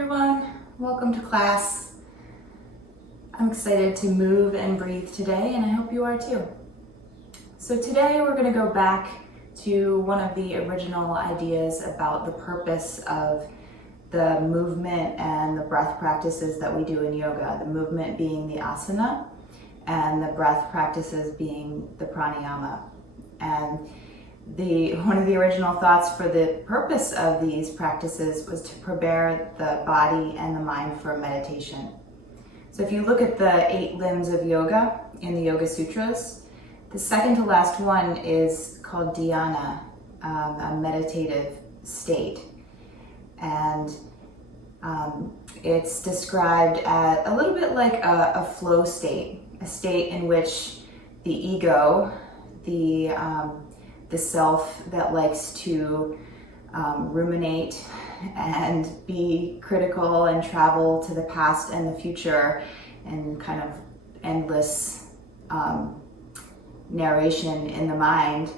everyone, welcome to class. I'm excited to move and breathe today, and I hope you are too. So today we're going to go back to one of the original ideas about the purpose of the movement and the breath practices that we do in yoga, the movement being the asana and the breath practices being the pranayama. And one of the original thoughts for the purpose of these practices was to prepare the body and the mind for meditation. So if you look at the 8 limbs of yoga in the Yoga Sutras, the second to last one is called dhyana, a meditative state. And it's described as a little bit like a flow state, a state in which the ego, the self that likes to ruminate and be critical and travel to the past and the future and kind of endless narration in the mind,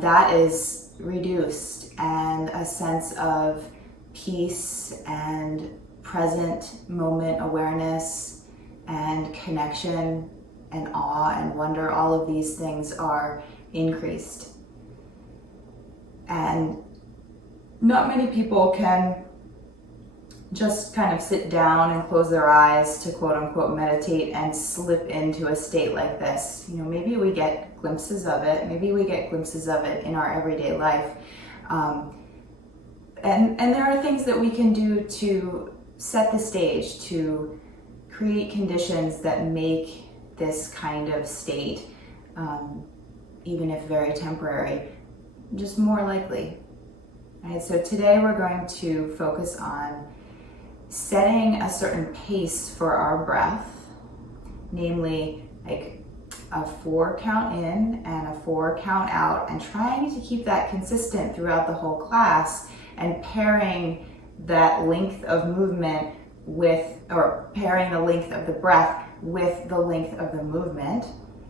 that is reduced, and a sense of peace and present moment awareness and connection and awe and wonder, all of these things are increased. And not many people can just kind of sit down and close their eyes to quote unquote meditate and slip into a state like this. You know, maybe we get glimpses of it. Maybe we get glimpses of it in our everyday life. And there are things that we can do to set the stage, to create conditions that make this kind of state, even if very temporary, just more likely. Right? So today we're going to focus on setting a certain pace for our breath, namely like a 4 count in and a 4 count out, and trying to keep that consistent throughout the whole class, and pairing that length of movement with, or pairing the length of the breath with the length of the movement,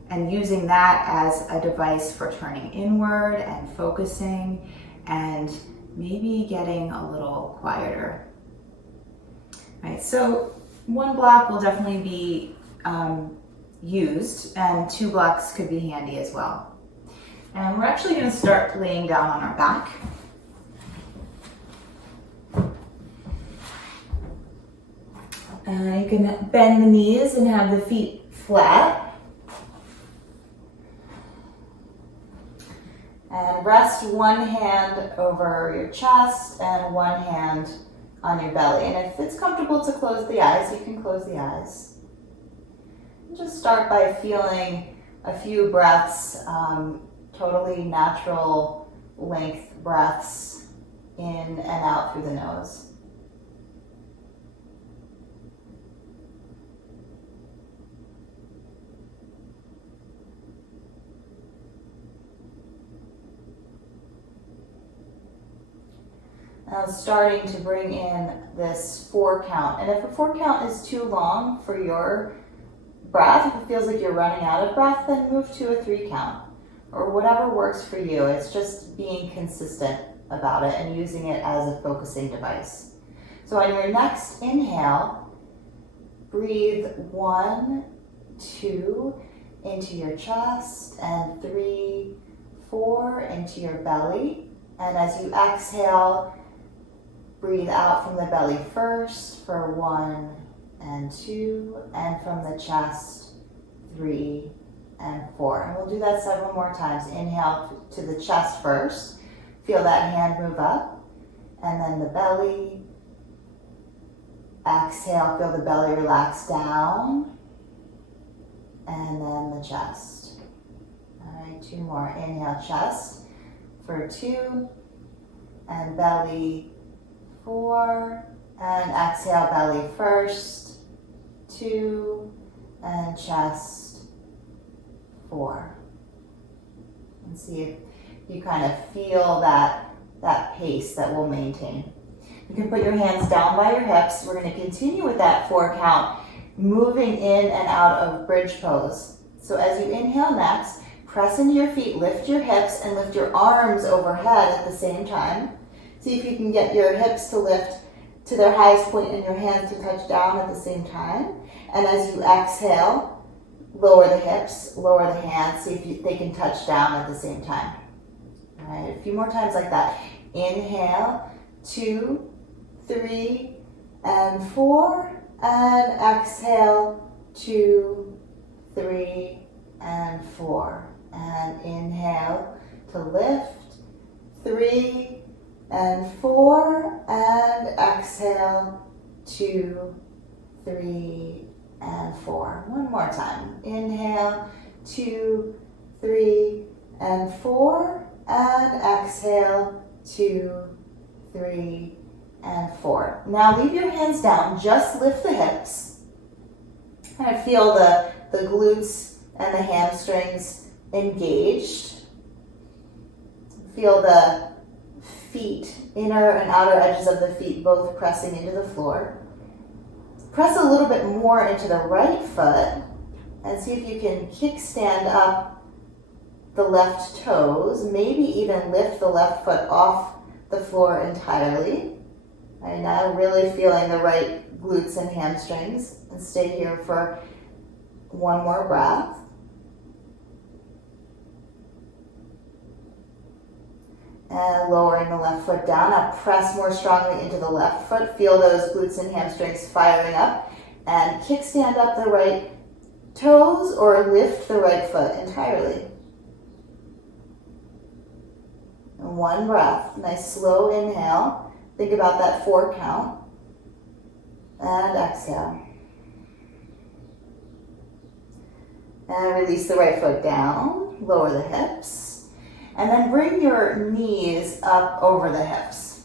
and using that as a device for turning inward and focusing and maybe getting a little quieter. Right, so 1 block will definitely be used, and 2 blocks could be handy as well. And we're actually going to start laying down on our back. You can bend the knees and have the feet flat. And rest 1 hand over your chest and 1 hand on your belly. And if it's comfortable to close the eyes, you can close the eyes. Just start by feeling a few breaths, totally natural length breaths in and out through the nose. Now starting to bring in this 4 count. And if a 4 count is too long for your breath, if it feels like you're running out of breath, then move to a 3 count. Or whatever works for you. It's just being consistent about it and using it as a focusing device. So on your next inhale, breathe 1, 2 into your chest, and 3, 4 into your belly. And as you exhale, breathe out from the belly first for 1 and 2, and from the chest 3 and 4. And we'll do that several more times. Inhale to the chest first. Feel that hand move up, and then the belly. Exhale, feel the belly relax down, and then the chest. All right, 2 more. Inhale, chest for 2, and belly 4, and exhale, belly first, 2, and chest 4. And see if you kind of feel that pace that we'll maintain. You can put your hands down by your hips. We're going to continue with that 4 count, moving in and out of bridge pose. So as you inhale next, press into your feet, lift your hips, and lift your arms overhead at the same time. See if you can get your hips to lift to their highest point and your hands to touch down at the same time. And as you exhale, lower the hips, lower the hands, see if they can touch down at the same time. All right, a few more times like that. Inhale, 2, 3, and 4. And exhale, 2, 3, and 4. And inhale to lift, 3, and 4. And exhale, 2, 3, and 4. One more time. Inhale, 2, 3, and 4. And exhale, 2, 3, and 4. Now leave your hands down, just lift the hips. Kind of feel the glutes and the hamstrings engaged. Feel the feet, inner and outer edges of the feet both pressing into the floor. Press a little bit more into the right foot and see if you can kickstand up the left toes, maybe even lift the left foot off the floor entirely. And now really feeling the right glutes and hamstrings, and stay here for one more breath. And lowering the left foot down. Now press more strongly into the left foot. Feel those glutes and hamstrings firing up. And kickstand up the right toes or lift the right foot entirely. And one breath. Nice slow inhale. Think about that 4 count. And exhale. And release the right foot down. Lower the hips. And then bring your knees up over the hips.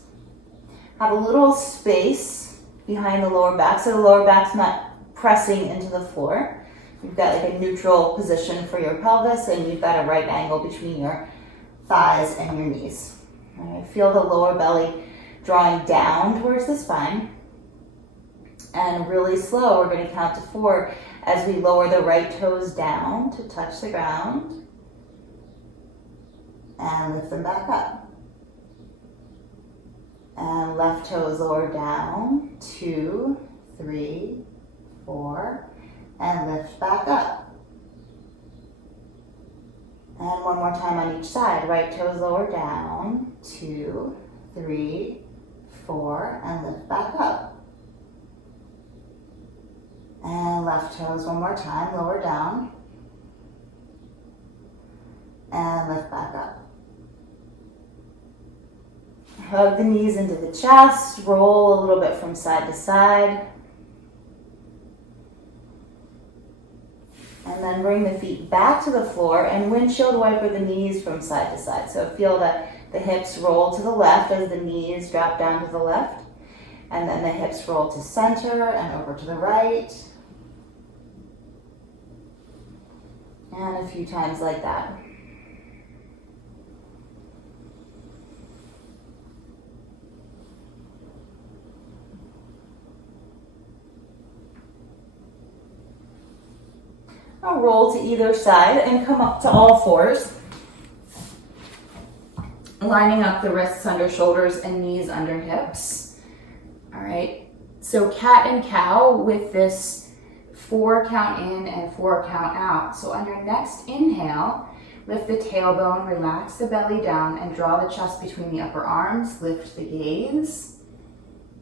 Have a little space behind the lower back so the lower back's not pressing into the floor. You've got like a neutral position for your pelvis, and you've got a right angle between your thighs and your knees. All right, feel the lower belly drawing down towards the spine. And really slow, we're going to count to 4 as we lower the right toes down to touch the ground. And lift them back up. And left toes lower down, 2, 3, 4, and lift back up. And one more time on each side. Right toes lower down, 2, 3, 4, and lift back up. And left toes one more time, lower down. And lift back up. Hug the knees into the chest, roll a little bit from side to side. And then bring the feet back to the floor and windshield wiper the knees from side to side. So feel that the hips roll to the left as the knees drop down to the left. And then the hips roll to center and over to the right. And a few times like that. Now roll to either side and come up to all fours. Lining up the wrists under shoulders and knees under hips. All right, so cat and cow with this 4 count in and 4 count out. So on your next inhale, lift the tailbone, relax the belly down, and draw the chest between the upper arms. Lift the gaze.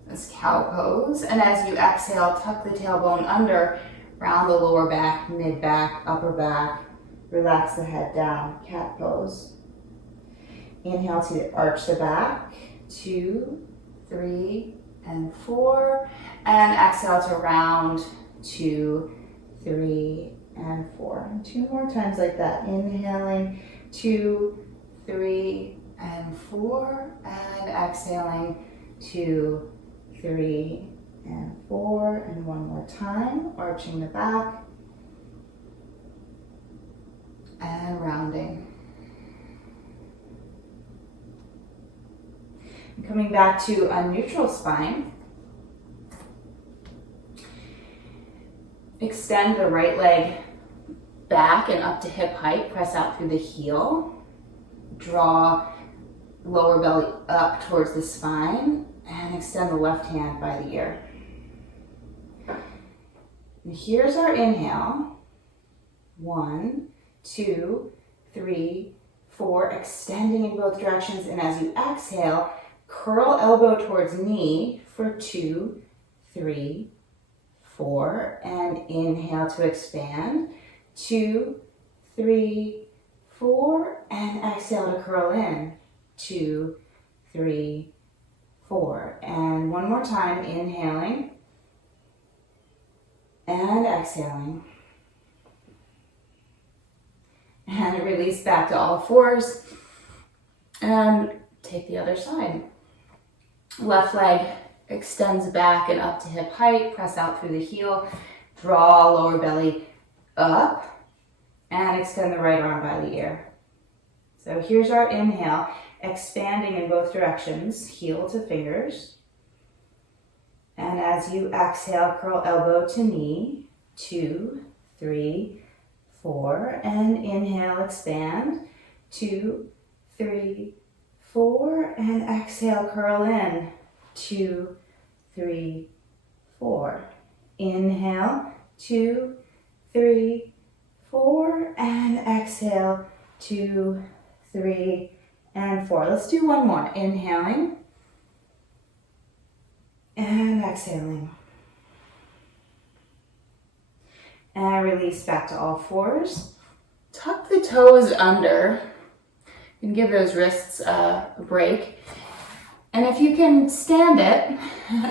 This cow pose. And as you exhale, tuck the tailbone under, round the lower back, mid back, upper back. Relax the head down, cat pose. Inhale to arch the back, 2, 3, and 4. And exhale to round, 2, 3, and 4. And 2 more times like that. Inhaling, 2, 3, and 4. And exhaling, 2, 3, and 4. And one more time, arching the back. And rounding. And coming back to a neutral spine. Extend the right leg back and up to hip height. Press out through the heel. Draw lower belly up towards the spine, and extend the left hand by the ear. And here's our inhale. 1, 2, 3, 4, extending in both directions. And as you exhale, curl elbow towards knee for 2, 3, 4, and inhale to expand. 2, 3, 4, and exhale to curl in. 2, 3, 4. And one more time, inhaling and exhaling. And release back to all fours. And take the other side. Left leg extends back and up to hip height. Press out through the heel. Draw lower belly up. And extend the right arm by the ear. So here's our inhale. Expanding in both directions. Heel to fingers. And as you exhale, curl elbow to knee. 2, 3, 4, and inhale, expand. 2, 3, 4, and exhale, curl in. 2, 3, 4. Inhale, 2, 3, 4, and exhale, 2, 3, and 4. Let's do one more. Inhaling and exhaling. And release back to all fours. Tuck the toes under and give those wrists a break. And if you can stand it,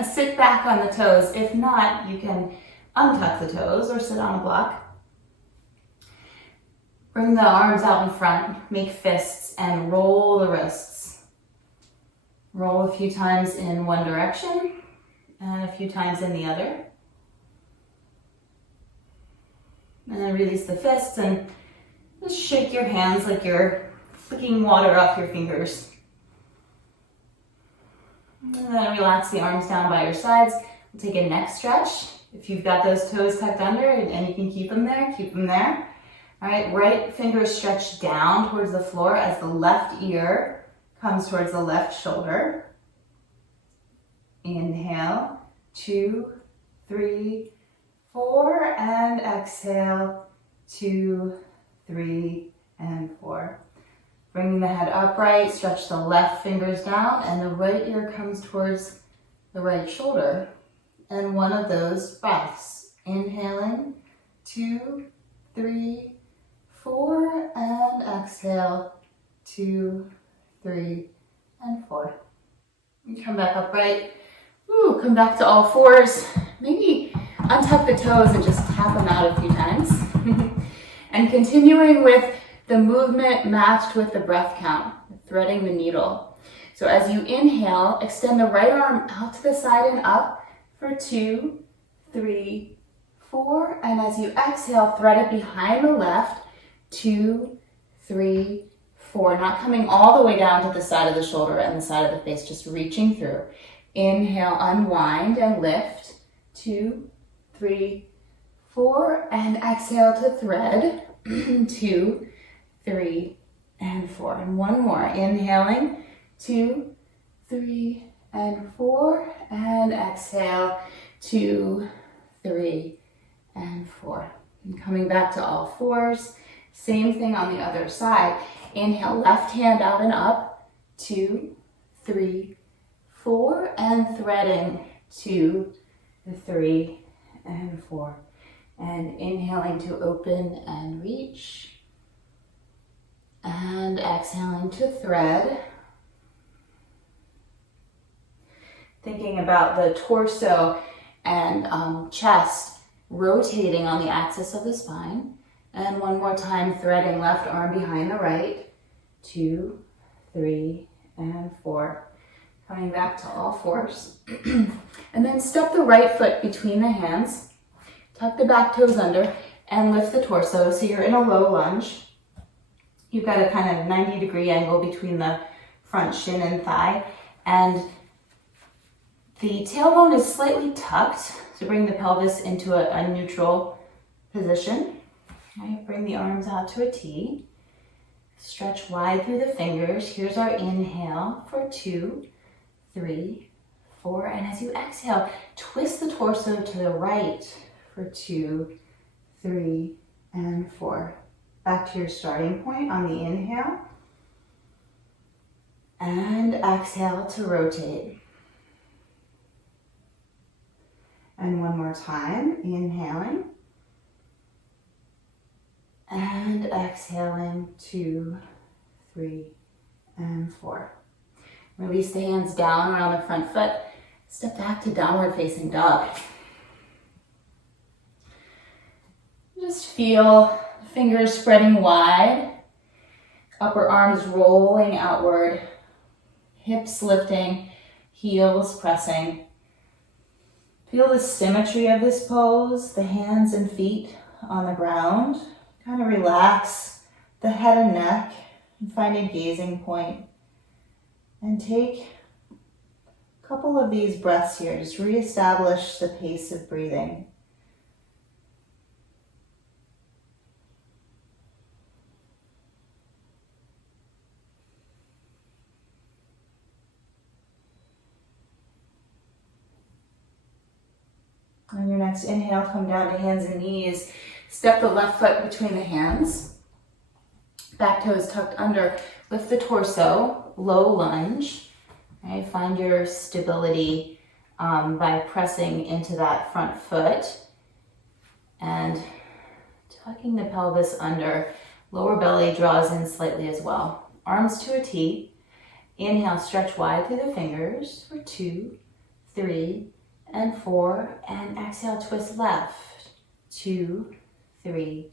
sit back on the toes. If not, you can untuck the toes or sit on a block. Bring the arms out in front, make fists, and roll the wrists. Roll a few times in one direction and a few times in the other. And then release the fists and just shake your hands like you're flicking water off your fingers. And then relax the arms down by your sides. We'll take a neck stretch. If you've got those toes tucked under and you can keep them there, keep them there. All right, right finger stretch down towards the floor as the left ear comes towards the left shoulder. Inhale, 2, 3, 4, and exhale, 2, 3, and 4. Bringing the head upright, stretch the left fingers down, and the right ear comes towards the right shoulder. And one of those breaths. Inhaling, 2, 3, 4, and exhale, 2, 3, and 4. And come back upright. Ooh, come back to all fours. Maybe untuck the toes and just tap them out a few times. And continuing with the movement matched with the breath count, threading the needle. So as you inhale, extend the right arm out to the side and up for 2, 3, 4. And as you exhale, thread it behind the left, 2, 3, 4. Not coming all the way down to the side of the shoulder and the side of the face, just reaching through. Inhale, unwind and lift. 2, 3, 4. And exhale to thread. 2, 3, and 4. And one more. Inhaling. 2, 3, and 4. And exhale. 2, 3, and 4. And coming back to all fours. Same thing on the other side. Inhale, left hand out and up. 2, 3, 4. And threading. 2, 3, and 4. And inhaling to open and reach. And exhaling to thread. Thinking about the torso and chest rotating on the axis of the spine. And one more time, threading left arm behind the right. 2, 3, and 4. Coming back to all fours. And then step the right foot between the hands. Tuck the back toes under and lift the torso so you're in a low lunge. You've got a kind of 90-degree angle between the front shin and thigh. And the tailbone is slightly tucked to bring the pelvis into a neutral position. Okay, bring the arms out to a T. Stretch wide through the fingers. Here's our inhale for 2, 3, 4. And as you exhale, twist the torso to the right for 2, 3, and 4. Back to your starting point on the inhale. And exhale to rotate. And one more time, inhaling. And exhaling, 2, 3, and 4. Release the hands down around the front foot. Step back to downward facing dog. Just feel the fingers spreading wide, upper arms rolling outward, hips lifting, heels pressing. Feel the symmetry of this pose, the hands and feet on the ground. Kind of relax the head and neck and find a gazing point. And take a couple of these breaths here. Just reestablish the pace of breathing. On your next inhale, come down to hands and knees. Step the left foot between the hands. Back toes tucked under. Lift the torso, low lunge. Right? Find your stability by pressing into that front foot and tucking the pelvis under. Lower belly draws in slightly as well. Arms to a T. Inhale, stretch wide through the fingers for 2, 3, and 4. And exhale, twist left. 2, 3,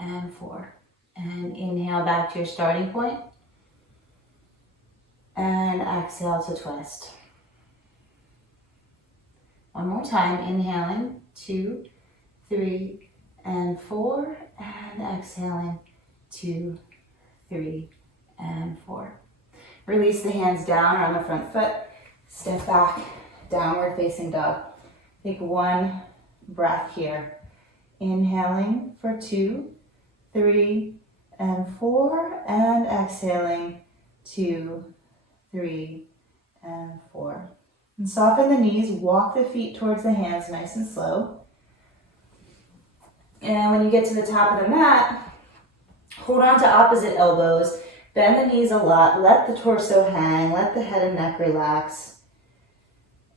and 4. And inhale back to your starting point. And exhale to twist. One more time, inhaling, 2, 3, and 4. And exhaling, 2, 3, and 4. Release the hands down around the front foot. Step back, downward facing dog. Take one breath here. Inhaling for 2, 3, and 4. And exhaling, 2, 3, and 4. And soften the knees, walk the feet towards the hands nice and slow. And when you get to the top of the mat, hold on to opposite elbows, bend the knees a lot, let the torso hang, let the head and neck relax,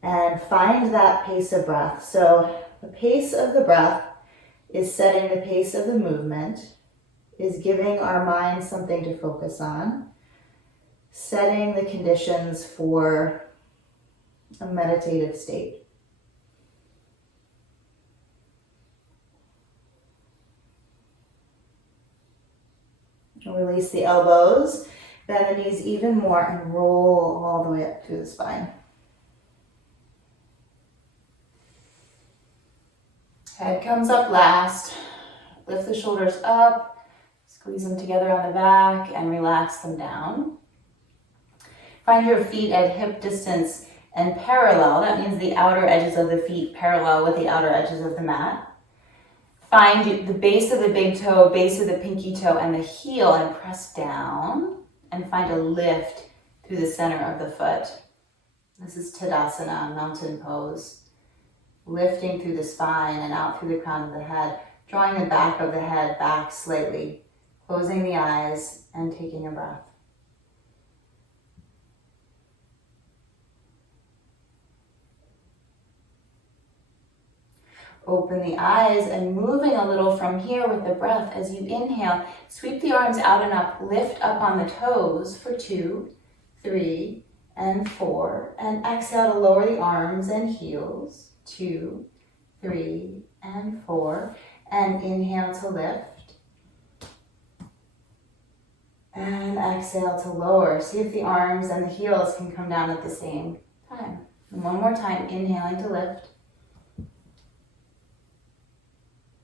and find that pace of breath. So the pace of the breath is setting the pace of the movement, is giving our mind something to focus on, setting the conditions for a meditative state. Release the elbows, bend the knees even more, and roll all the way up through the spine. Head comes up last. Lift the shoulders up, squeeze them together on the back, and relax them down. Find your feet at hip distance and parallel. That means the outer edges of the feet parallel with the outer edges of the mat. Find the base of the big toe, base of the pinky toe, and the heel, and press down and find a lift through the center of the foot. This is Tadasana, mountain pose. Lifting through the spine and out through the crown of the head, drawing the back of the head back slightly, closing the eyes and taking a breath. Open the eyes and moving a little from here with the breath as you inhale, sweep the arms out and up, lift up on the toes for 2, 3, and 4, and exhale to lower the arms and heels, 2, 3, and 4, and inhale to lift, and exhale to lower. See if the arms and the heels can come down at the same time. And one more time, inhaling to lift,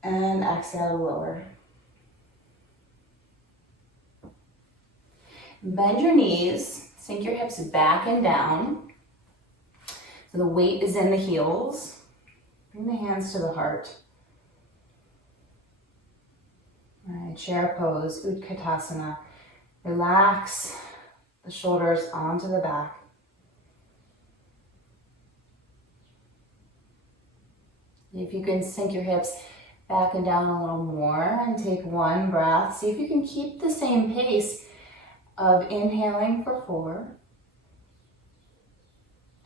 and exhale to lower. Bend your knees, sink your hips back and down. So the weight is in the heels. Bring the hands to the heart. All right, chair pose, Utkatasana. Relax the shoulders onto the back. If you can sink your hips back and down a little more and take one breath. See if you can keep the same pace of inhaling for 4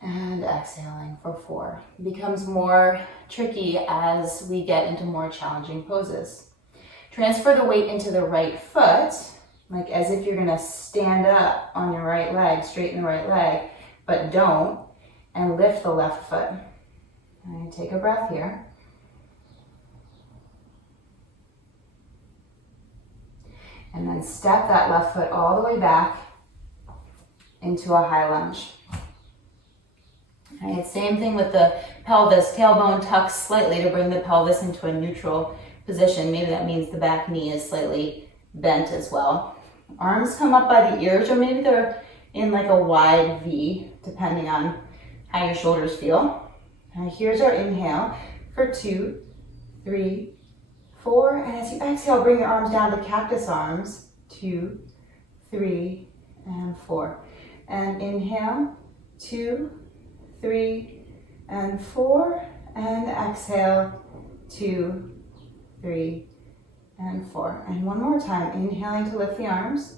and exhaling for 4. It becomes more tricky as we get into more challenging poses. Transfer the weight into the right foot, like as if you're gonna stand up on your right leg, straighten the right leg, but don't, and lift the left foot. All right, take a breath here. And then step that left foot all the way back into a high lunge. All right, same thing with the pelvis. Tailbone tucks slightly to bring the pelvis into a neutral position. Maybe that means the back knee is slightly bent as well. Arms come up by the ears, or maybe they're in like a wide V, depending on how your shoulders feel. All right, here's our inhale for 2, 3, 4, and as you exhale, bring your arms down to cactus arms, 2, 3, and 4. And inhale, 2, 3, and 4, and exhale, 2, 3, and 4. And one more time, inhaling to lift the arms,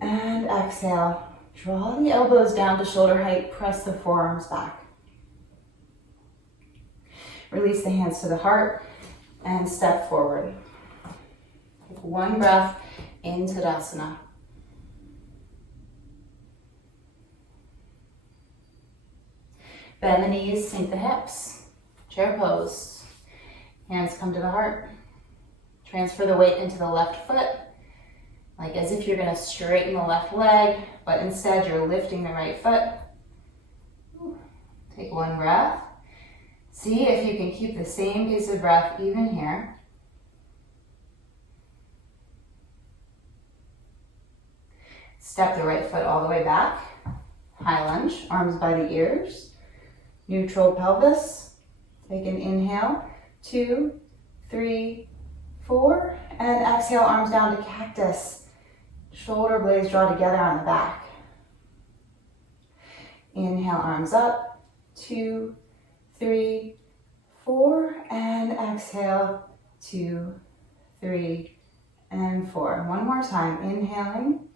and exhale, draw the elbows down to shoulder height, press the forearms back. Release the hands to the heart and step forward. Take one breath in Tadasana. Bend the knees, sink the hips. Chair pose. Hands come to the heart. Transfer the weight into the left foot, like as if you're going to straighten the left leg, but instead you're lifting the right foot. Take one breath. See if you can keep the same pace of breath even here. Step the right foot all the way back. High lunge, arms by the ears. Neutral pelvis. Take an inhale, 2, 3, 4, and exhale, arms down to cactus. Shoulder blades draw together on the back. Inhale, arms up, 2, 3, 4, and exhale, 2, 3, and 4. One more time, inhaling,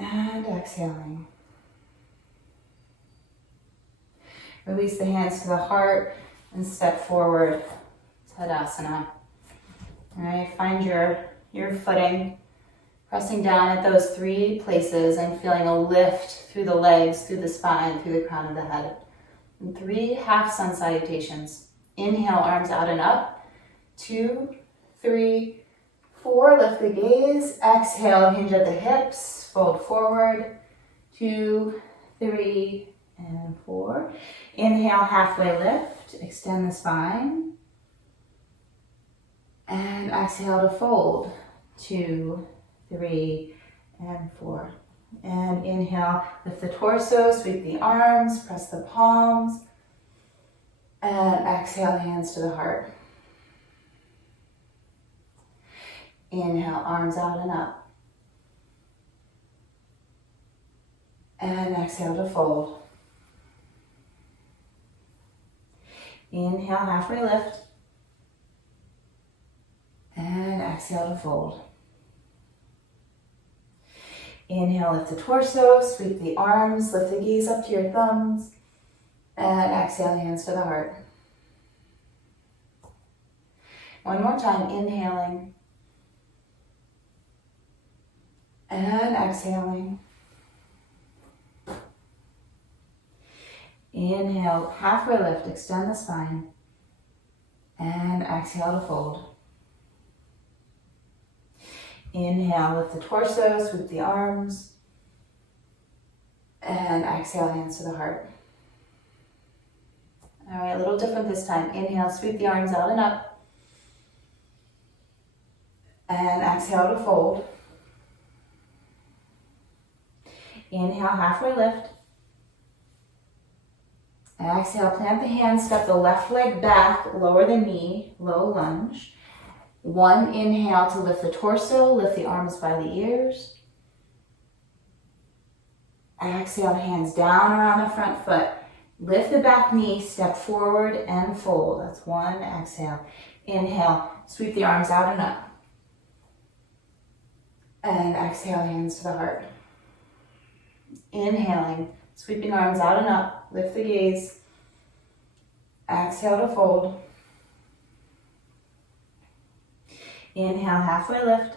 and exhaling. Release the hands to the heart and step forward, Tadasana. All right, find your footing, pressing down at those 3 places and feeling a lift through the legs, through the spine, through the crown of the head. And 3 half sun salutations. Inhale, arms out and up. 2, 3, 4, lift the gaze. Exhale, hinge at the hips, fold forward. 2, 3, and 4. Inhale, halfway lift, extend the spine. And exhale to fold. 2, 3, and 4. And inhale, lift the torso, sweep the arms, press the palms. And exhale, hands to the heart. Inhale, arms out and up. And exhale to fold. Inhale, halfway lift. And exhale to fold. Inhale, lift the torso, sweep the arms, lift the gaze up to your thumbs. And exhale, hands to the heart. One more time, inhaling. And exhaling. Inhale, halfway lift, extend the spine. And exhale to fold. Inhale, lift the torso, sweep the arms. And exhale, hands to the heart. All right, a little different this time. Inhale, sweep the arms out and up. And exhale to fold. Inhale, halfway lift. Exhale, plant the hands, step the left leg back, lower the knee, low lunge. One inhale to lift the torso, lift the arms by the ears. Exhale, hands down around the front foot. Lift the back knee, step forward and fold. That's one, exhale. Inhale, sweep the arms out and up. And exhale, hands to the heart. Inhaling, sweeping arms out and up, lift the gaze. Exhale to fold. Inhale, halfway lift.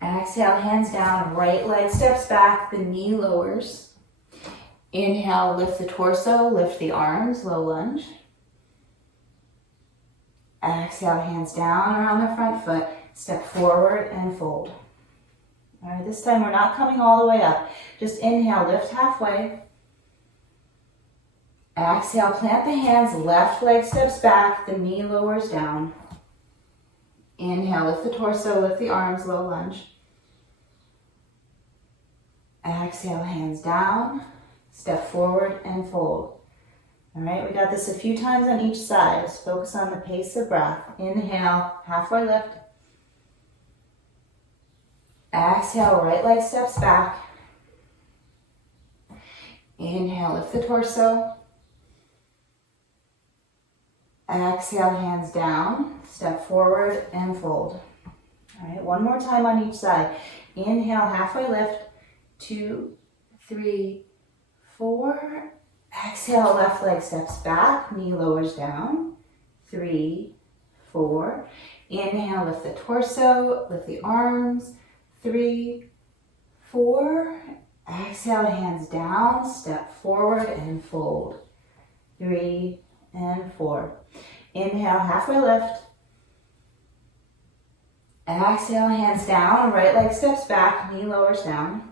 Exhale, hands down, right leg steps back, the knee lowers. Inhale, lift the torso, lift the arms, low lunge. Exhale, hands down around the front foot, step forward and fold. All right, this time we're not coming all the way up. Just inhale, lift halfway. Exhale, plant the hands, left leg steps back, the knee lowers down. Inhale, lift the torso, lift the arms, low lunge. Exhale, hands down, step forward and fold. All right, we got this a few times on each side. Just focus on the pace of breath. Inhale, halfway lift. Exhale, right leg steps back. Inhale, lift the torso. Exhale, hands down, step forward and fold. All right, one more time on each side. Inhale, halfway lift. 2, 3, 4. Exhale, left leg steps back, knee lowers down. 3, 4. Inhale, lift the torso, lift the arms. 3, 4. Exhale, hands down, step forward and fold. 3 and 4. Inhale, halfway lift. Exhale, hands down, right leg steps back, knee lowers down.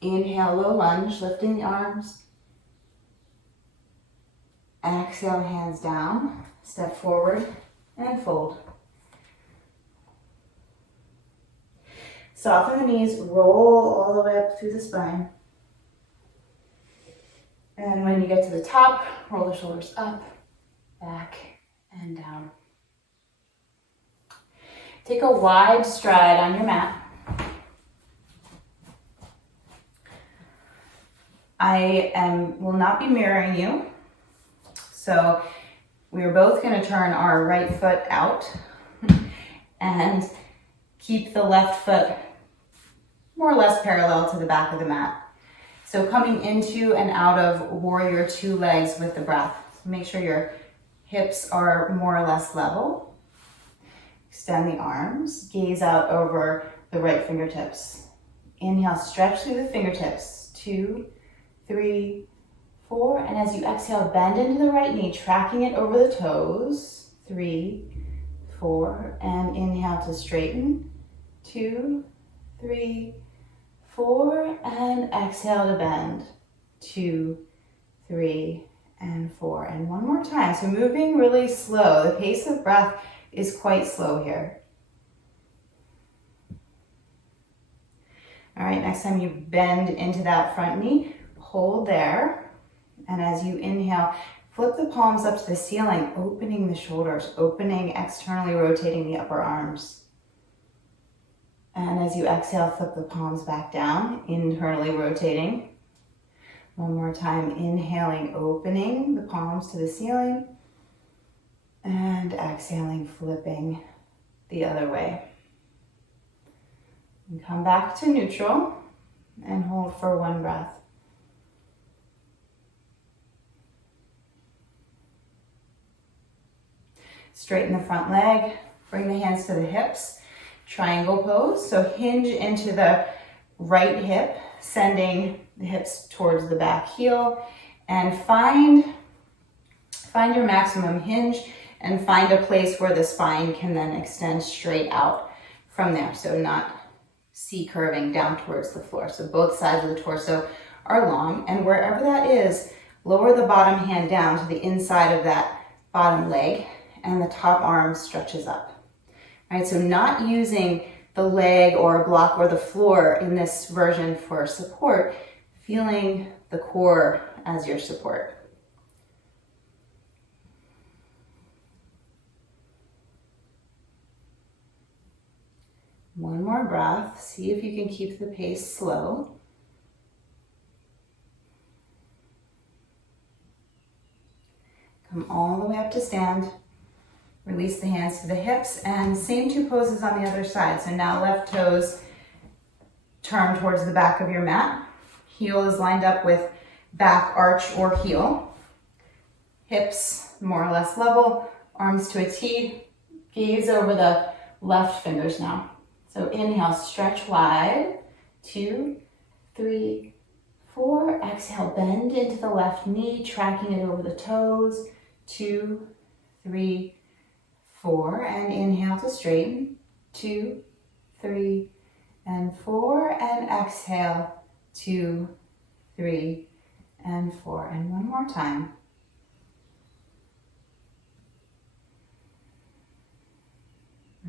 Inhale, low lunge, lifting the arms. Exhale, hands down, step forward and fold. Soften the knees, roll all the way up through the spine. And when you get to the top, roll the shoulders up, back, and down. Take a wide stride on your mat. Will not be mirroring you. So we're both going to turn our right foot out and keep the left foot more or less parallel to the back of the mat. So coming into and out of warrior two legs with the breath. Make sure your hips are more or less level. Extend the arms, gaze out over the right fingertips. Inhale, stretch through the fingertips. 2, 3, 4. And as you exhale, bend into the right knee, tracking it over the toes. 3, 4. And inhale to straighten. 2, 3, 4. And exhale to bend. 2, 3, and 4. And one more time. So moving really slow. The pace of breath is quite slow here. All right, next time you bend into that front knee, hold there. And as you inhale, flip the palms up to the ceiling, opening the shoulders, opening, externally rotating the upper arms. And as you exhale, flip the palms back down, internally rotating. One more time, inhaling, opening the palms to the ceiling. And exhaling, flipping the other way. And come back to neutral and hold for one breath. Straighten the front leg, bring the hands to the hips, triangle pose. So hinge into the right hip, sending the hips towards the back heel, and find your maximum hinge and find a place where the spine can then extend straight out from there. So not C curving down towards the floor. So both sides of the torso are long, and wherever that is, lower the bottom hand down to the inside of that bottom leg, and the top arm stretches up. All right, so not using the leg or a block or the floor in this version for support, feeling the core as your support. One more breath. See if you can keep the pace slow. Come all the way up to stand. Release the hands to the hips, and same two poses on the other side. So now left toes turn towards the back of your mat. Heel is lined up with back arch or heel. Hips more or less level, arms to a T. Gaze over the left fingers now. So inhale, stretch wide. 2, 3, 4. Exhale, bend into the left knee, tracking it over the toes. 2, 3, 4, and inhale to straighten. 2, 3, and 4, and exhale. 2, 3, and 4, and one more time.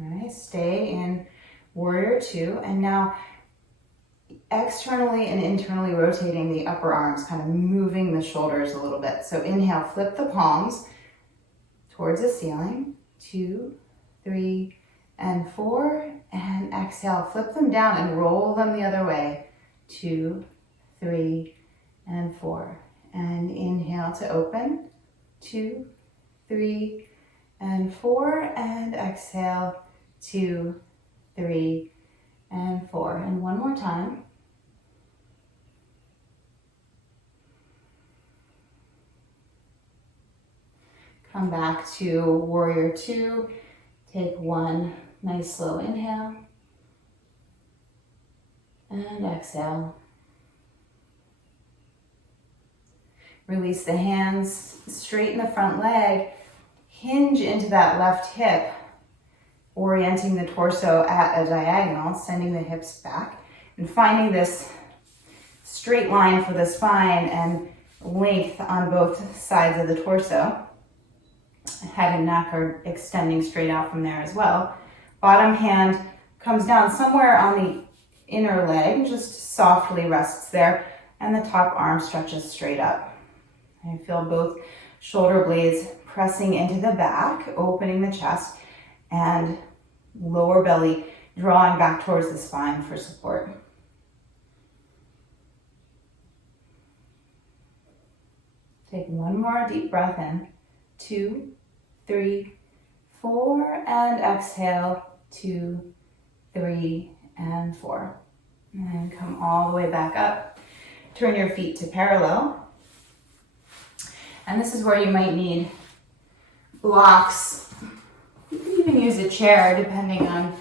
All right, stay in warrior 2, and now externally and internally rotating the upper arms, kind of moving the shoulders a little bit. So inhale, flip the palms towards the ceiling. 2, 3, and 4, and exhale, flip them down and roll them the other way. 2, 3, and 4, and inhale to open. 2, 3, and 4, and exhale. 2, 3, and 4, and one more time. Come back to warrior 2. Take one nice slow inhale. And exhale. Release the hands, straighten the front leg, hinge into that left hip, orienting the torso at a diagonal, sending the hips back, and finding this straight line for the spine and length on both sides of the torso. Head and neck are extending straight out from there as well. Bottom hand comes down somewhere on the inner leg, just softly rests there, and the top arm stretches straight up. I feel both shoulder blades pressing into the back, opening the chest, and lower belly drawing back towards the spine for support. Take one more deep breath in. 2, 3, 4, and exhale. 2, 3, and 4. And come all the way back up. Turn your feet to parallel. And this is where you might need blocks. You can even use a chair depending on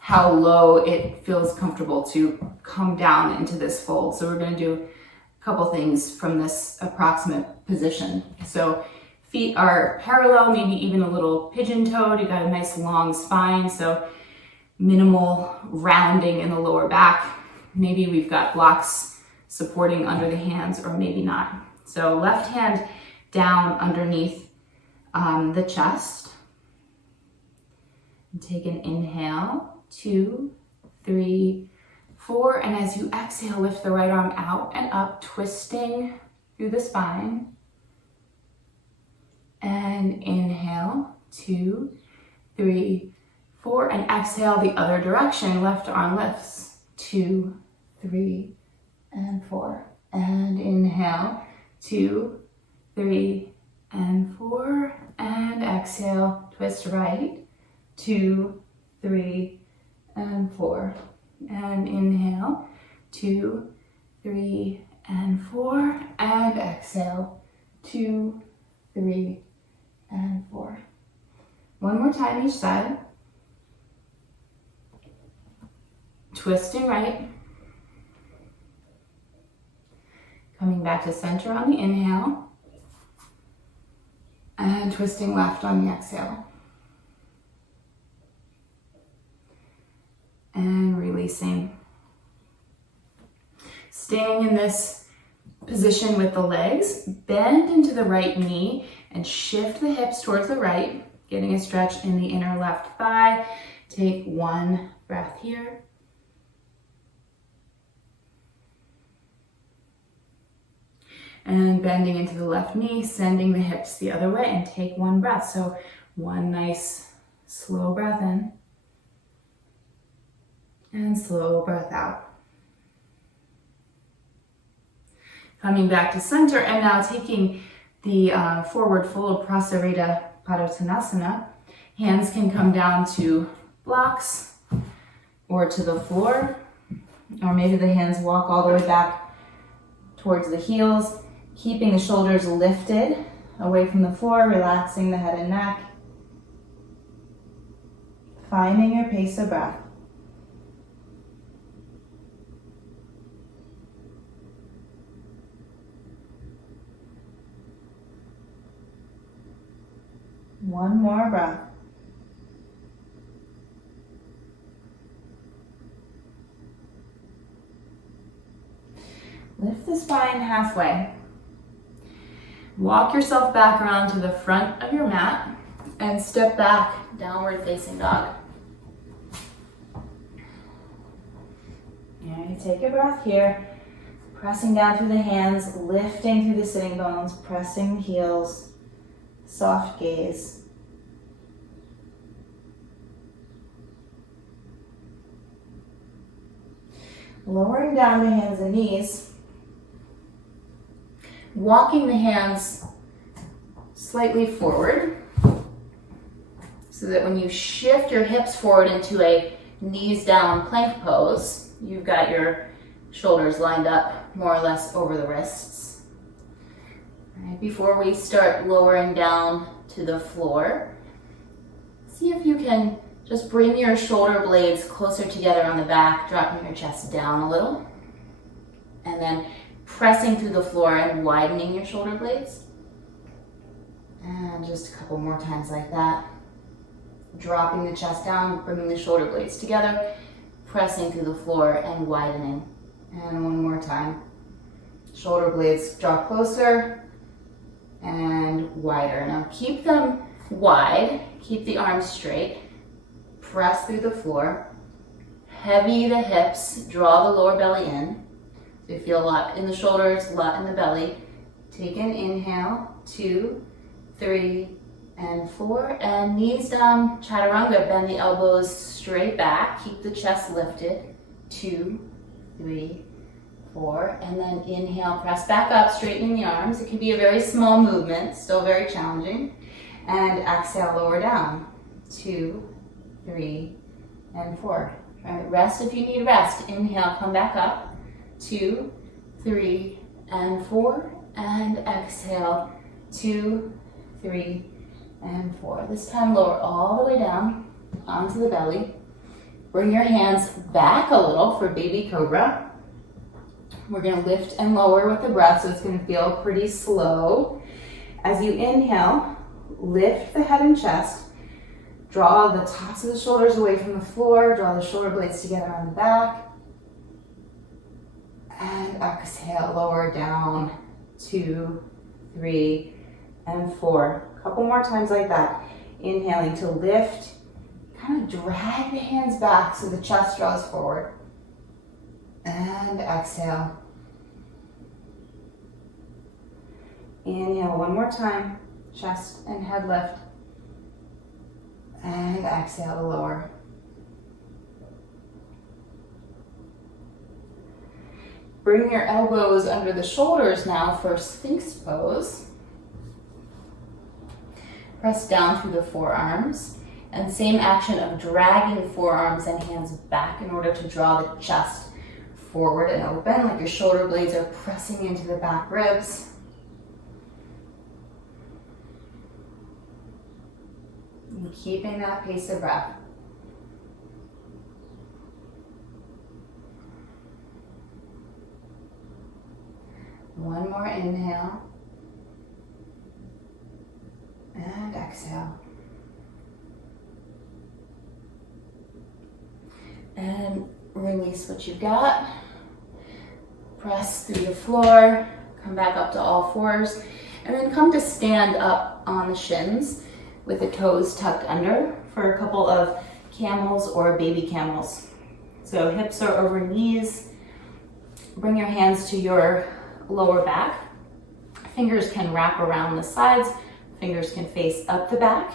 how low it feels comfortable to come down into this fold. So we're going to do a couple things from this approximate position. So feet are parallel, maybe even a little pigeon-toed. You've got a nice long spine, so minimal rounding in the lower back. Maybe we've got blocks supporting under the hands, or maybe not. So left hand down underneath the chest. And take an inhale, 2, 3, 4, and as you exhale, lift the right arm out and up, twisting through the spine. And inhale, 2, 3, 4, and exhale the other direction. Left arm lifts, 2, 3, and 4. And inhale, 2, 3, and 4. And exhale, twist right, 2, 3, and 4. And inhale, 2, 3, and 4. And exhale, 2, 3, and 4. One more time each side. Twisting right. Coming back to center on the inhale. And twisting left on the exhale. And releasing. Staying in this position with the legs, bend into the right knee and shift the hips towards the right, getting a stretch in the inner left thigh. Take one breath here. And bending into the left knee, sending the hips the other way, and take one breath. So one nice slow breath in. And slow breath out. Coming back to center and now taking the forward fold Prasarita Padottanasana. Hands can come down to blocks or to the floor, or maybe the hands walk all the way back towards the heels, keeping the shoulders lifted away from the floor, relaxing the head and neck, finding your pace of breath. One more breath. Lift the spine halfway. Walk yourself back around to the front of your mat and step back, downward facing dog. Alright, take a breath here. Pressing down through the hands, lifting through the sitting bones, pressing the heels, soft gaze. Lowering down the hands and knees. Walking the hands slightly forward so that when you shift your hips forward into a knees down plank pose, you've got your shoulders lined up more or less over the wrists. All right, before we start lowering down to the floor, see if you can just bring your shoulder blades closer together on the back, dropping your chest down a little, and then pressing through the floor and widening your shoulder blades. And just a couple more times like that. Dropping the chest down, bringing the shoulder blades together, pressing through the floor and widening. And one more time. Shoulder blades draw closer and wider. Now keep them wide, keep the arms straight, press through the floor, heavy the hips, draw the lower belly in. So you feel a lot in the shoulders, a lot in the belly. Take an inhale, 2, 3, and 4. And knees down, chaturanga, bend the elbows straight back. Keep the chest lifted, 2, 3, 4. And then inhale, press back up, straightening the arms. It can be a very small movement, still very challenging. And exhale, lower down, 2, 3, and 4. All right, rest if you need rest. Inhale, come back up. 2, 3, and 4, and exhale, 2, 3, and 4. This time lower all the way down onto the belly. Bring your hands back a little for baby cobra. We're going to lift and lower with the breath, so it's going to feel pretty slow. As you inhale, lift the head and chest. Draw the tops of the shoulders away from the floor. Draw the shoulder blades together on the back. And exhale, lower down, 2, 3, and 4. A couple more times like that. Inhaling to lift, kind of drag the hands back so the chest draws forward. And exhale. Inhale one more time, chest and head lift. And exhale to lower. Bring your elbows under the shoulders now for Sphinx pose. Press down through the forearms. And same action of dragging the forearms and hands back in order to draw the chest forward and open, like your shoulder blades are pressing into the back ribs. And keeping that pace of breath. One more inhale. And exhale. And release what you've got. Press through the floor. Come back up to all fours. And then come to stand up on the shins with the toes tucked under for a couple of camels or baby camels. So hips are over knees. Bring your hands to your lower back. Fingers can wrap around the sides. Fingers can face up the back.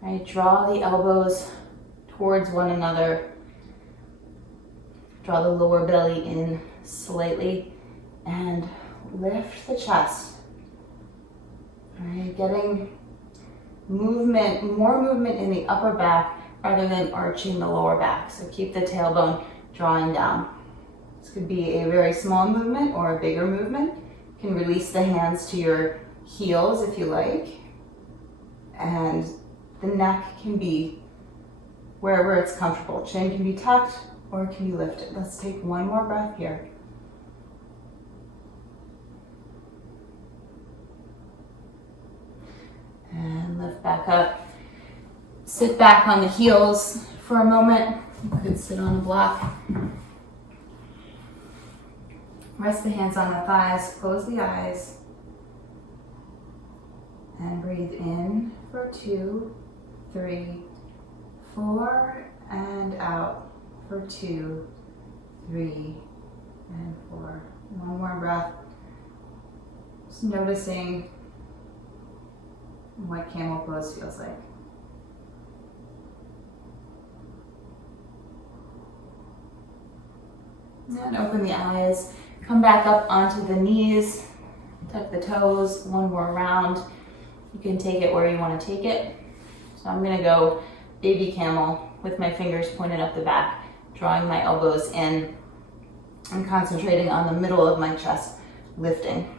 Right, draw the elbows towards one another. Draw the lower belly in slightly and lift the chest. All right, getting movement, more movement in the upper back rather than arching the lower back. So keep the tailbone drawing down. This could be a very small movement or a bigger movement. You can release the hands to your heels if you like. And the neck can be wherever it's comfortable. Chin can be tucked or it can be lifted. Let's take one more breath here. And lift back up. Sit back on the heels for a moment. You could sit on a block. Rest the hands on the thighs, close the eyes. And breathe in for 2, 3, 4, and out for 2, 3, and 4. One more breath. Just noticing what camel pose feels like. And open the eyes. Come back up onto the knees. Tuck the toes. One more round. You can take it where you want to take it. So I'm going to go baby camel with my fingers pointed up the back, drawing my elbows in and concentrating on the middle of my chest, lifting.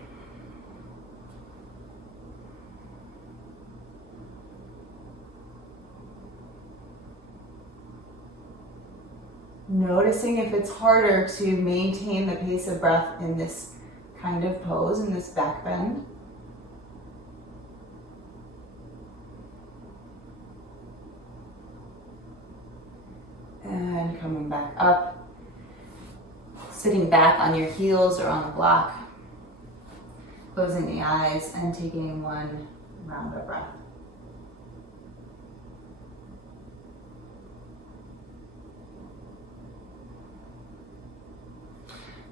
Noticing if it's harder to maintain the pace of breath in this kind of pose, in this back bend. And coming back up, sitting back on your heels or on a block, closing the eyes and taking one round of breath.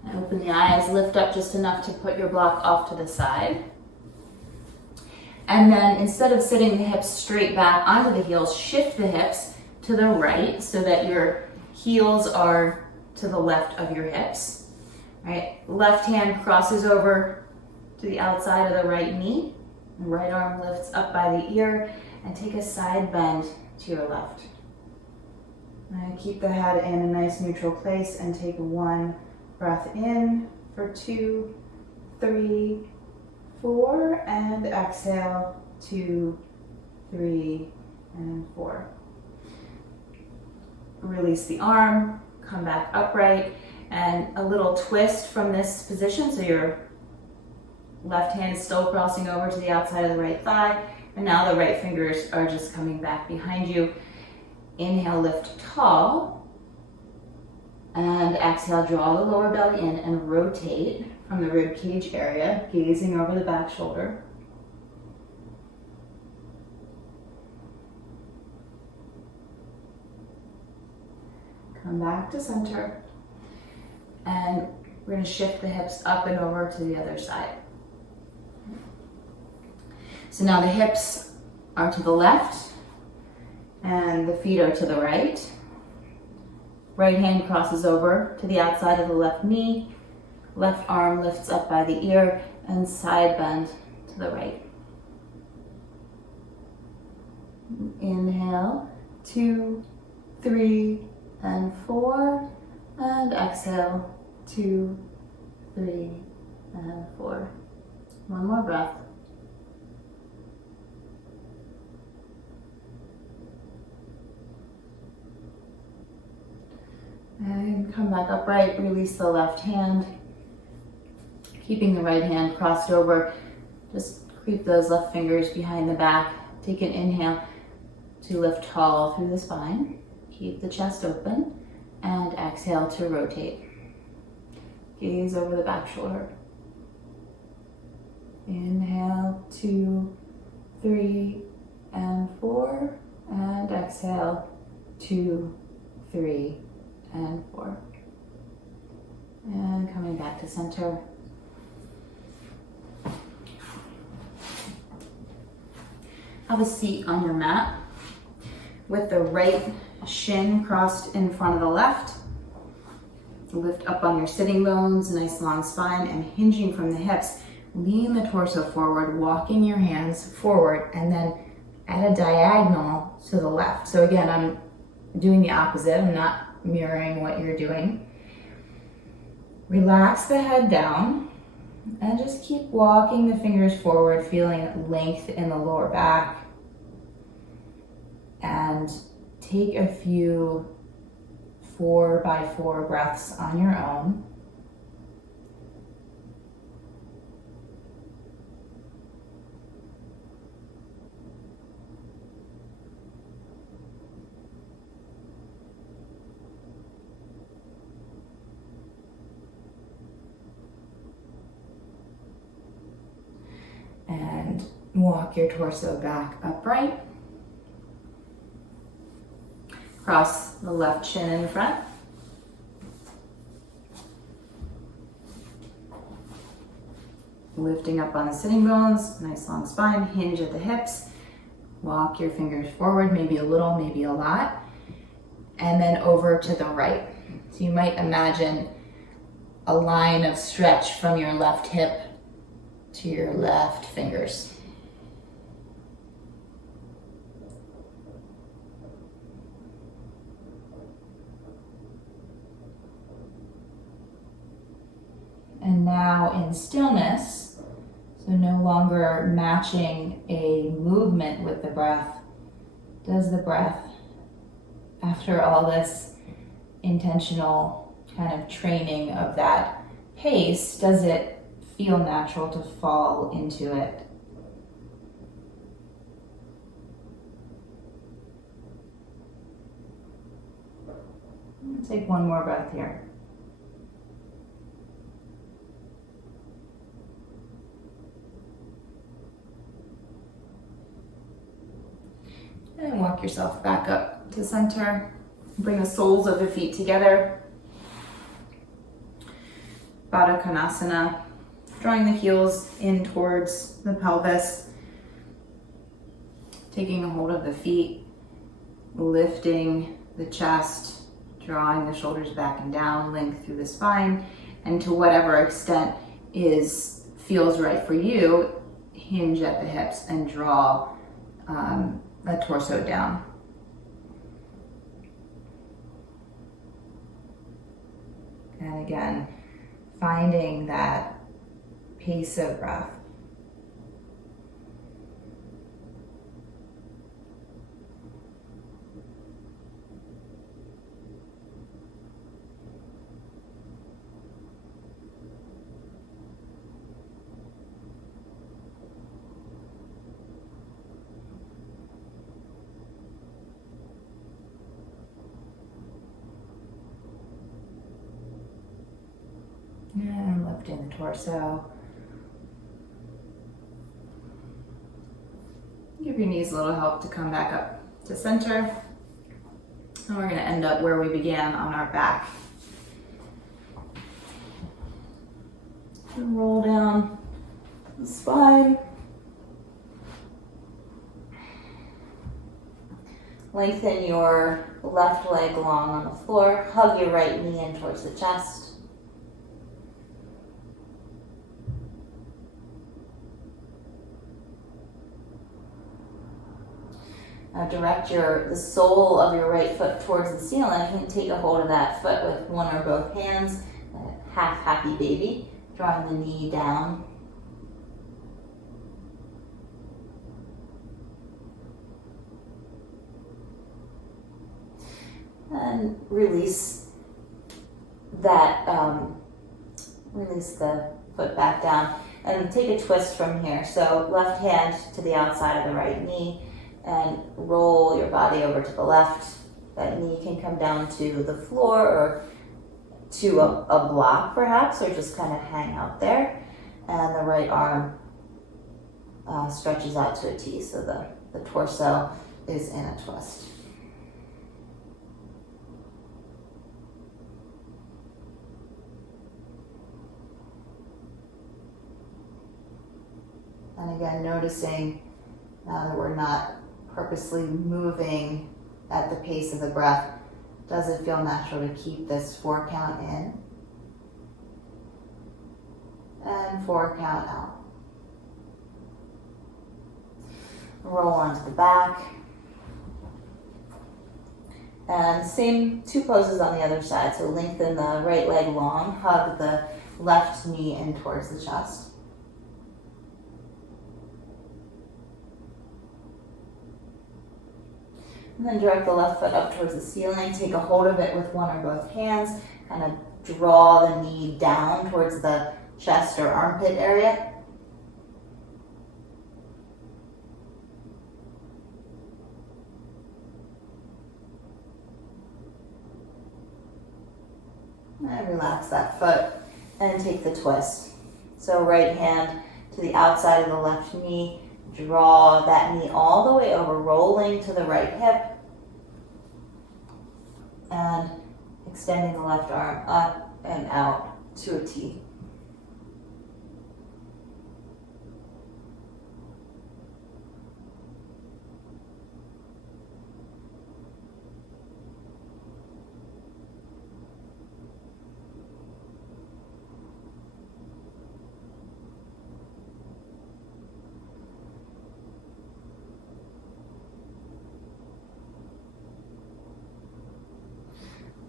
And open the eyes, lift up just enough to put your block off to the side. And then instead of sitting the hips straight back onto the heels, shift the hips to the right so that your heels are to the left of your hips. Right? Left hand crosses over to the outside of the right knee. Right arm lifts up by the ear and take a side bend to your left. And keep the head in a nice neutral place and take one breath in for 2, 3, 4, and exhale 2, 3, and 4. Release the arm, come back upright, and a little twist from this position. So your left hand is still crossing over to the outside of the right thigh, and now the right fingers are just coming back behind you. Inhale, lift tall. And exhale, draw the lower belly in and rotate from the rib cage area, gazing over the back shoulder. Come back to center. And we're going to shift the hips up and over to the other side. So now the hips are to the left and the feet are to the right. Right hand crosses over to the outside of the left knee. Left arm lifts up by the ear and side bend to the right. Inhale, 2, 3, and 4. And exhale, 2, 3, and 4. One more breath. And come back upright, release the left hand. Keeping the right hand crossed over, just creep those left fingers behind the back. Take an inhale to lift tall through the spine. Keep the chest open. And exhale to rotate. Gaze over the back shoulder. Inhale, 2, 3, and 4. And exhale, 2, 3, and 4. And coming back to center. Have a seat on your mat with the right shin crossed in front of the left. Lift up on your sitting bones, nice long spine, and hinging from the hips. Lean the torso forward, walking your hands forward, and then at a diagonal to the left. So again, I'm doing the opposite. I'm not mirroring what you're doing. Relax the head down and just keep walking the fingers forward, feeling length in the lower back. And take a few 4x4 breaths on your own. And walk your torso back upright. Cross the left shin in front. Lifting up on the sitting bones, nice long spine, hinge at the hips. Walk your fingers forward, maybe a little, maybe a lot. And then over to the right. So you might imagine a line of stretch from your left hip to your left fingers. And now in stillness, so no longer matching a movement with the breath, does the breath, after all this intentional kind of training of that pace, does it feel natural to fall into it? Take one more breath here. And walk yourself back up to center. Bring the soles of the feet together. Baddha Konasana. Drawing the heels in towards the pelvis. Taking a hold of the feet. Lifting the chest. Drawing the shoulders back and down. Length through the spine. And to whatever extent feels right for you, hinge at the hips and draw the torso down. And again, finding that pace of breath. And lifting the torso. Give your knees a little help to come back up to center. And we're going to end up where we began, on our back. And roll down the spine. Lengthen your left leg long on the floor. Hug your right knee in towards the chest. Now direct the sole of your right foot towards the ceiling. You can take a hold of that foot with one or both hands, half happy baby, drawing the knee down. And release that, release the foot back down. And take a twist from here. So left hand to the outside of the right knee, and roll your body over to the left. That knee can come down to the floor or to a block perhaps, or just kind of hang out there. And the right arm stretches out to a T, so the torso is in a twist. And again, noticing now that we're not purposely moving at the pace of the breath, Does it feel natural to keep this 4 count in and 4 count out? Roll onto the back. And same 2 poses on the other side. So lengthen the right leg long, hug the left knee in towards the chest. And then direct the left foot up towards the ceiling. Take a hold of it with one or both hands. Kind of draw the knee down towards the chest or armpit area. And relax that foot and take the twist. So right hand to the outside of the left knee. Draw that knee all the way over, rolling to the right hip. And extending the left arm up and out to a T.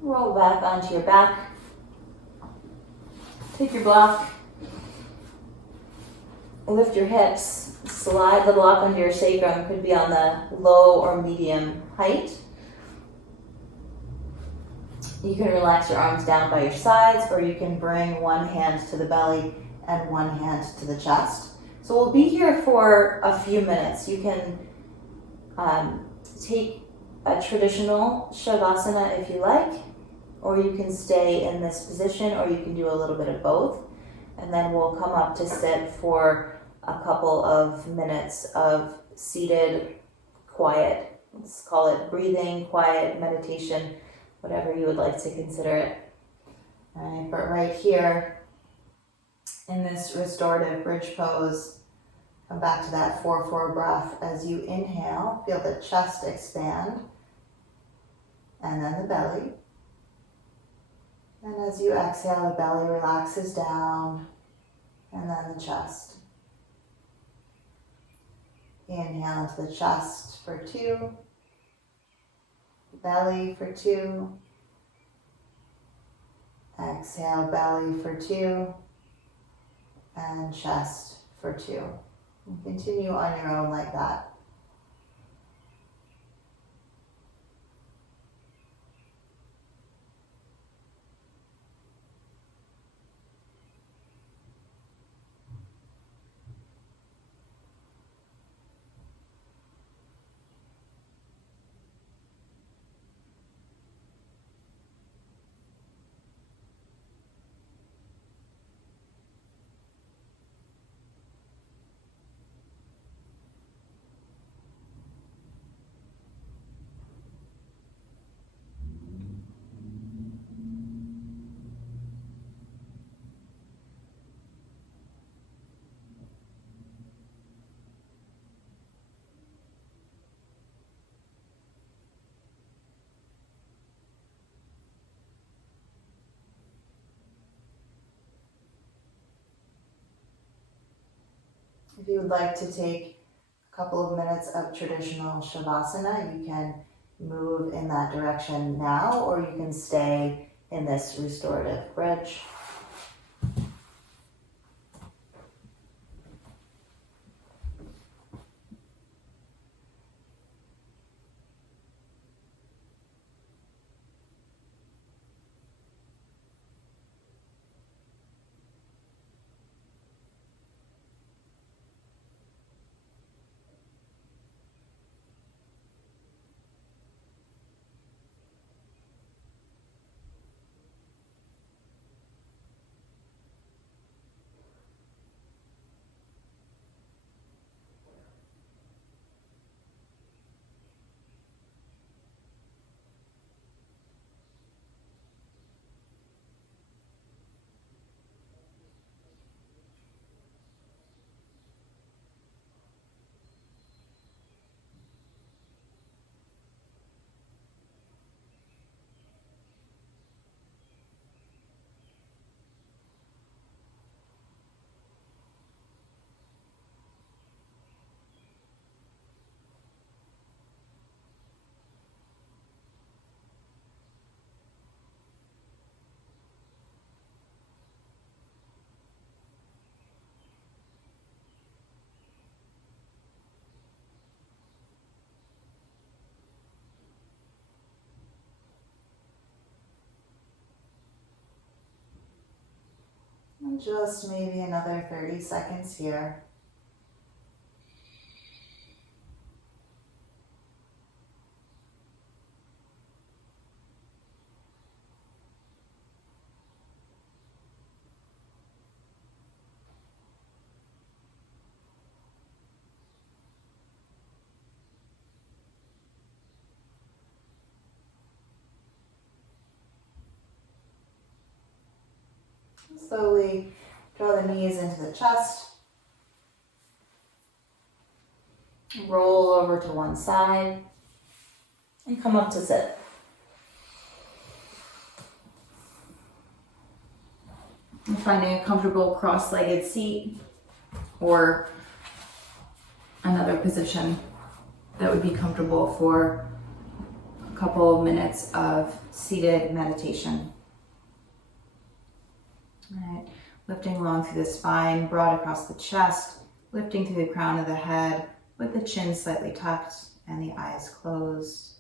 Roll back onto your back. Take your block. Lift your hips. Slide the block under your sacrum. It could be on the low or medium height. You can relax your arms down by your sides, or you can bring one hand to the belly and one hand to the chest. So we'll be here for a few minutes. You can take a traditional Shavasana if you like, or you can stay in this position, or you can do a little bit of both. And then we'll come up to sit for a couple of minutes of seated quiet. Let's call it breathing, quiet, meditation, whatever you would like to consider it. All right, but right here in this restorative bridge pose, come back to that 4-4 breath. As you inhale, feel the chest expand, and then the belly. And as you exhale, the belly relaxes down, and then the chest. Inhale into the chest for 2, belly for 2, exhale, belly for 2, and chest for 2. And continue on your own like that. If you would like to take a couple of minutes of traditional Shavasana, you can move in that direction now, or you can stay in this restorative bridge. Just maybe another 30 seconds here. Slowly draw the knees into the chest. Roll over to one side and come up to sit. And finding a comfortable cross-legged seat or another position that would be comfortable for a couple of minutes of seated meditation. All right, lifting long through the spine, broad across the chest, lifting through the crown of the head with the chin slightly tucked and the eyes closed.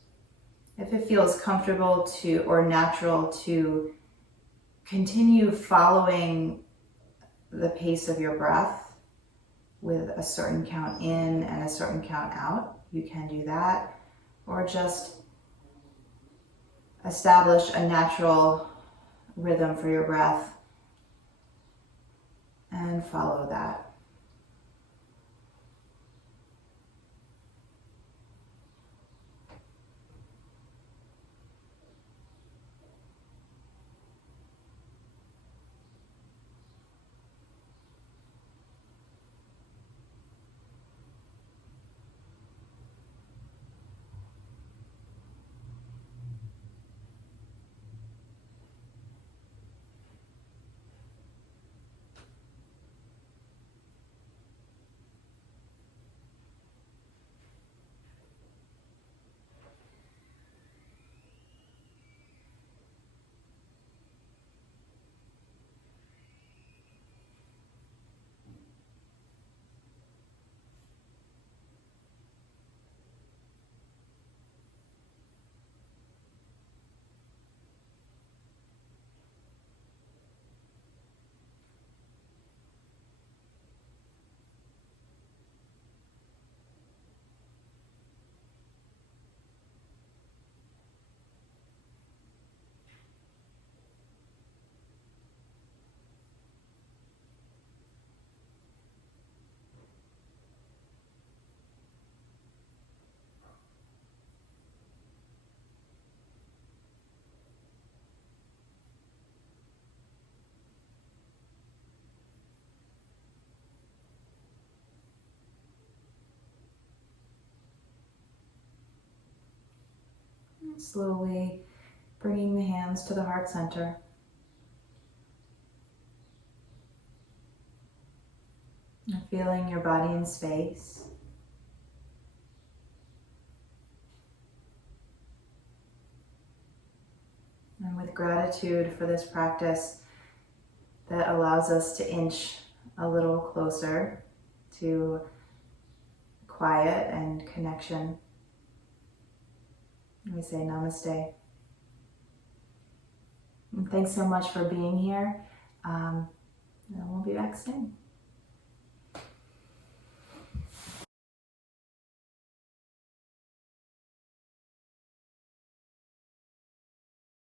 If it feels comfortable or natural to continue following the pace of your breath with a certain count in and a certain count out, you can do that, or just establish a natural rhythm for your breath and follow that. Slowly bringing the hands to the heart center. And feeling your body in space. And with gratitude for this practice that allows us to inch a little closer to quiet and connection, we say namaste. And thanks so much for being here. And we'll be back soon.